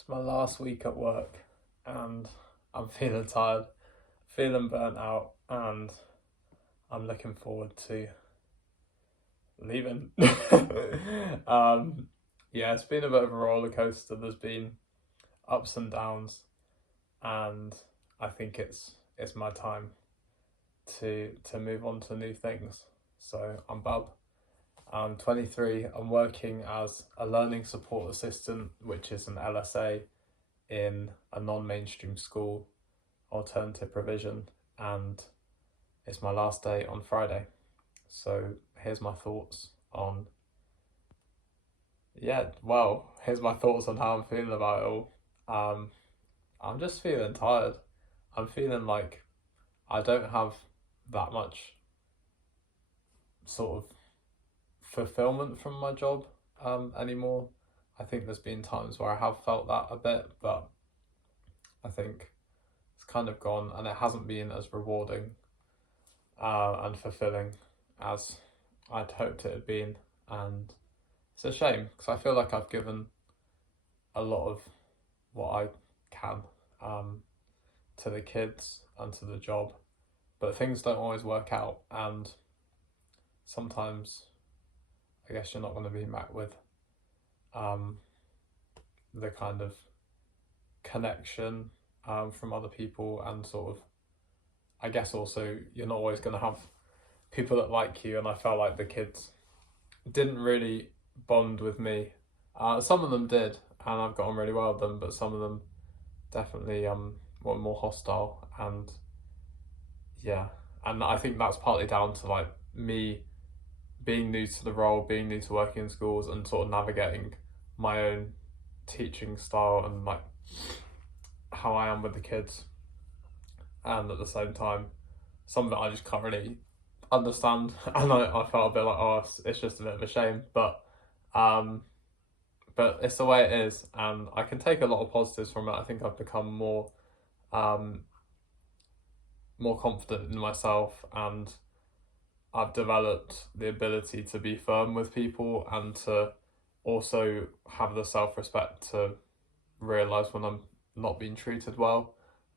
It's my last week at work and I'm feeling tired, feeling burnt out, and I'm looking forward to leaving. um, yeah, it's been a bit of a roller coaster. There's been ups and downs, and I think it's my time to move on to new things. So I'm Bub. I'm 23. I'm working as a learning support assistant, which is an LSA in a non-mainstream school, alternative provision, and it's my last day on Friday. So here's my thoughts on here's my thoughts on how I'm feeling about it all. I'm just feeling tired. I'm feeling like I don't have that much sort of fulfillment from my job anymore. I think there's been times where I have felt that a bit, but I think it's kind of gone and it hasn't been as rewarding and fulfilling as I'd hoped it had been. And it's a shame because I feel like I've given a lot of what I can to the kids and to the job, but things don't always work out, and sometimes I guess you're not going to be met with um, the kind of connection from other people, and sort of, I guess also you're not always going to have people that like you, and I felt like the kids didn't really bond with me. Some of them did, and I've got on really well with them, but some of them definitely were more hostile, and yeah, and I think that's partly down to like me being new to the role, being new to working in schools, and sort of navigating my own teaching style and like how I am with the kids, and at the same time, some of it I just can't really understand, and I felt a bit like, oh, it's just a bit of a shame, um, but it's the way it is, and I can take a lot of positives from it. I think I've become um, more confident in myself, and I've developed the ability to be firm with people and to also have the self respect to realize when I'm not being treated well.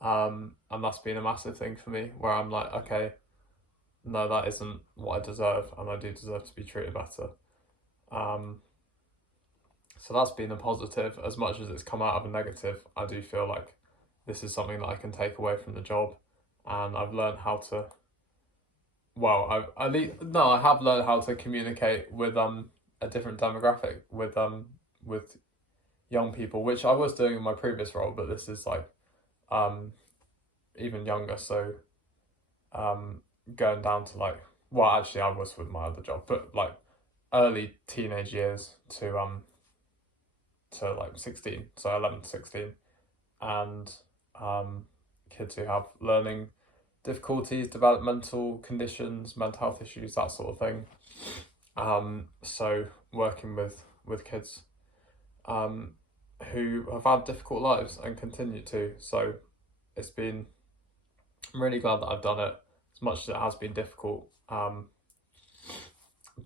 And that's been a massive thing for me where I'm like, okay, no, that isn't what I deserve, and I do deserve to be treated better. Um, so that's been a positive. As much as it's come out of a negative, I do feel like this is something that I can take away from the job, and I've learned how to. Well, I have learned how to communicate with a different demographic with young people, which I was doing in my previous role, but this is like um even younger. So um going down to like, well, actually I was with my other job, but like early teenage years to like 16, so 11 to 16, and um kids who have learning difficulties, developmental conditions, mental health issues, that sort of thing. So working with kids um who have had difficult lives and continue to. So it's been, I'm really glad that I've done it, as much as it has been difficult.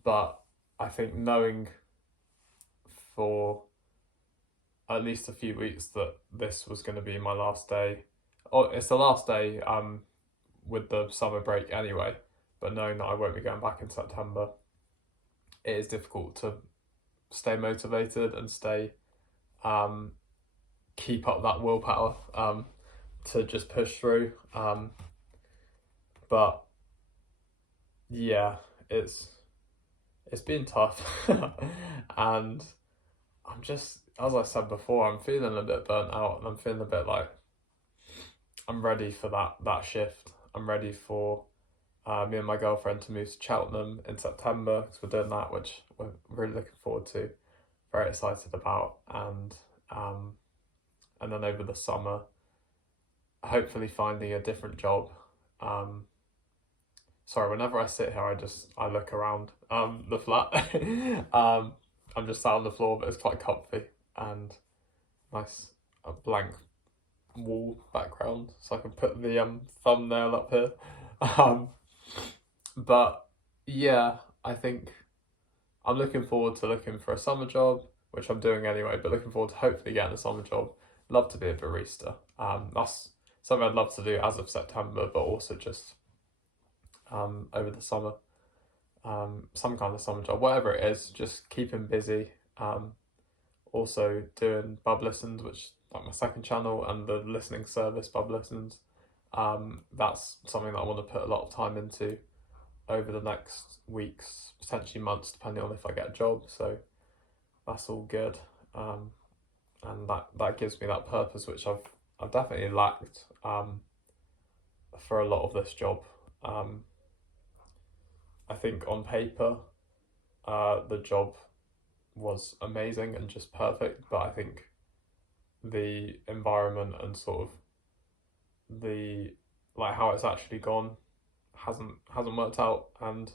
But I think knowing for at least a few weeks that this was going to be my last day, or it's the last day with the summer break anyway, but knowing that I won't be going back in September, it is difficult to stay motivated and stay keep up that willpower to just push through. But yeah, it's been tough, and I'm just, as I said before, I'm feeling a bit burnt out, and I'm feeling a bit like I'm ready for that shift. I'm ready for me and my girlfriend to move to Cheltenham in September, because we're doing that, which we're really looking forward to, very excited about, and then over the summer, hopefully finding a different job. Sorry, whenever I sit here, I look around the flat. I'm just sat on the floor, but it's quite comfy and nice, a blank wall background, so I can put the thumbnail up here. Um, but yeah, I think I'm looking forward to looking for a summer job, which I'm doing anyway, but looking forward to hopefully getting a summer job. Love to be a barista. That's something I'd love to do as of September, but also just over the summer. Some kind of summer job, whatever it is, just keeping busy. Also doing Bub Listens, which is like my second channel, and the listening service Bub Listens. That's something that I want to put a lot of time into over the next weeks, potentially months, depending on if I get a job. So that's all good, and that gives me that purpose, which I've definitely lacked for a lot of this job. I think on paper, the job was amazing and just perfect, but I think the environment and sort of the like how it's actually gone hasn't worked out. And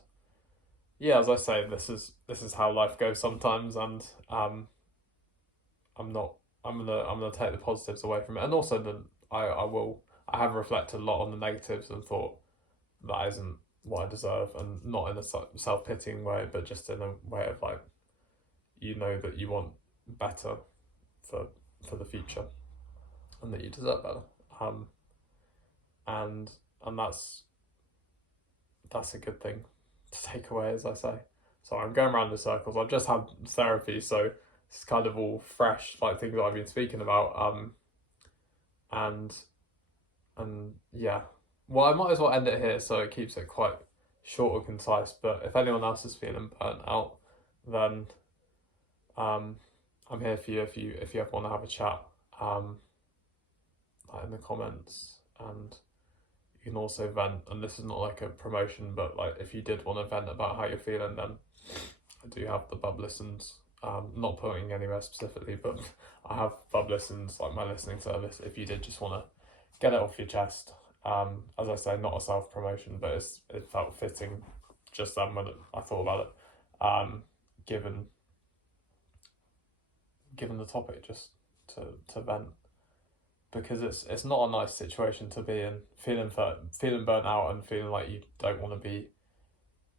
yeah, as I say, this is how life goes sometimes, and I'm gonna take the positives away from it, and also I have reflected a lot on the negatives and thought that isn't what I deserve, and not in a self-pitying way, but just in a way of like, that you want better for the future, and that you deserve better. And that's a good thing to take away, as I say. So I'm going around in circles. I've just had therapy, so it's kind of all fresh, like things that I've been speaking about. And yeah, well, I might as well end it here so it keeps it quite short and concise. But if anyone else is feeling burnt out, then I'm here for you if you ever want to have a chat, like in the comments, and you can also vent. And this is not like a promotion, but like if you did want to vent about how you're feeling, then I do have the Bub Listens. Not putting anywhere specifically, but I have Bub Listens, like my listening service, if you did just want to get it off your chest. As I say, not a self promotion, but it felt fitting just then when I thought about it, given the topic, just to vent, because it's not a nice situation to be in, feeling burnt out and feeling like you don't want to be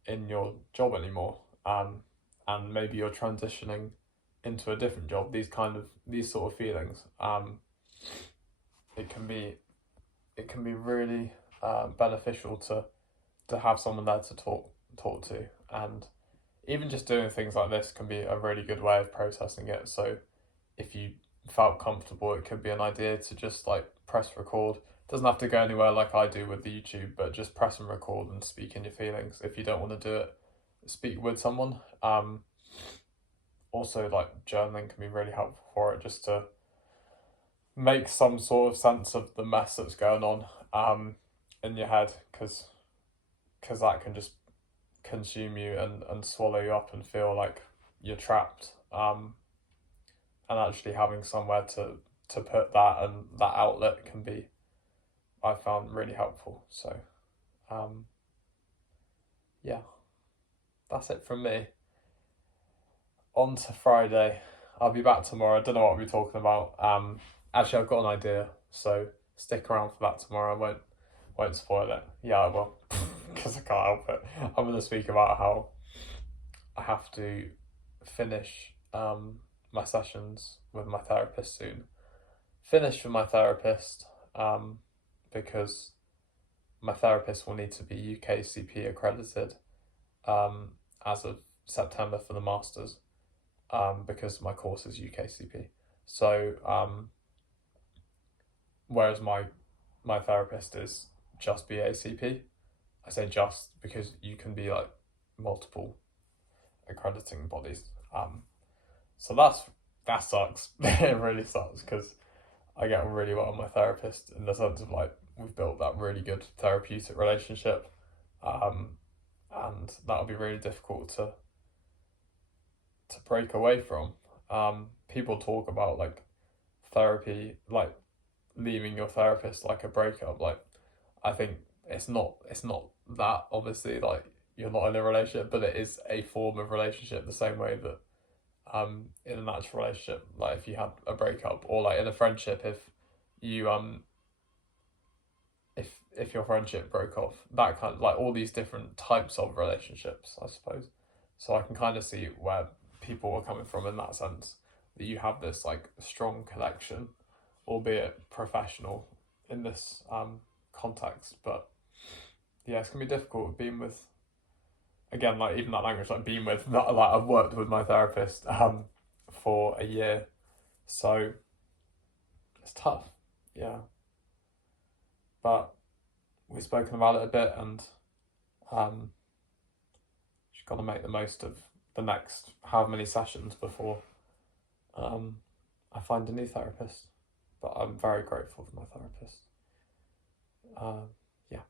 in your job anymore, and maybe you're transitioning into a different job. These sort of feelings, it can be really beneficial to have someone there to talk to, and even just doing things like this can be a really good way of processing it. So if you felt comfortable, it could be an idea to just like press record. It doesn't have to go anywhere like I do with the YouTube, but just press and record and speak in your feelings. If you don't want to do it, speak with someone. Also, like journaling can be really helpful for it, just to make some sort of sense of the mess that's going on in your head, because that can just consume you and swallow you up and feel like you're trapped, and actually having somewhere to put that, and that outlet can be, I found, really helpful. So yeah, that's it from me. On to Friday. I'll be back tomorrow. I don't know what we'll be talking about. Actually, I've got an idea, so stick around for that tomorrow. I won't spoil it. Yeah, I will, because I can't help it. I'm going to speak about how I have to finish my sessions with my therapist soon. Finish with my therapist, because my therapist will need to be UKCP accredited as of September for the Masters, because my course is UKCP. So whereas my therapist is just BACP. I say just because you can be like multiple accrediting bodies. So that sucks. It really sucks, because I get on really well with my therapist, in the sense of like we've built that really good therapeutic relationship, and that'll be really difficult to break away from. People talk about like therapy, like leaving your therapist like a breakup. Like, I think it's not that, obviously, like you're not in a relationship, but it is a form of relationship, the same way that in a natural relationship, like if you had a breakup, or like in a friendship, if you if your friendship broke off, that kind of, like, all these different types of relationships, I suppose. So I can kind of see where people are coming from in that sense. that you have this like strong connection, albeit professional in this context. But yeah, it's gonna be difficult being with, again, like even that language, like being with that, like I've worked with my therapist for a year, so it's tough, yeah. But we've spoken about it a bit, and just got to make the most of the next however many sessions before I find a new therapist. But I'm very grateful for my therapist. Yeah.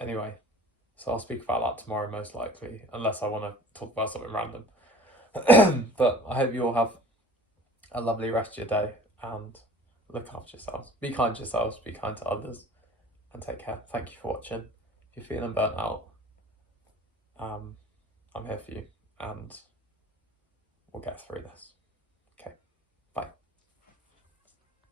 Anyway, so I'll speak about that tomorrow most likely, unless I want to talk about something random. But I hope you all have a lovely rest of your day and look after yourselves. Be kind to yourselves, be kind to others, and take care. Thank you for watching. If you're feeling burnt out, I'm here for you, and we'll get through this.